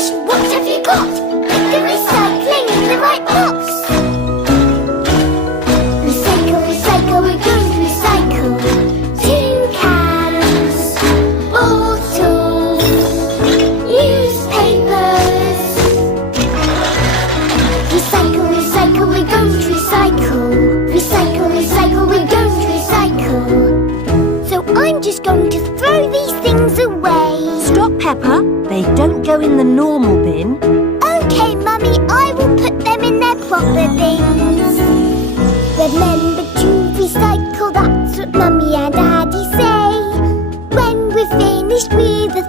finished, what have you got? Put the recycling in the right box. Recycle, recycle, we're going to recycle. Tin cans, bottles, newspapers. Recycle, recycle, we're going to recycle. Recycle, recycle, we're going to recycle. So I'm just going to throw these things away. Stop, Peppa. They don't go in the normal bin. OK, Mummy, I will put them in their proper bins. Remember to recycle, that's what Mummy and Daddy say. When we're finished with the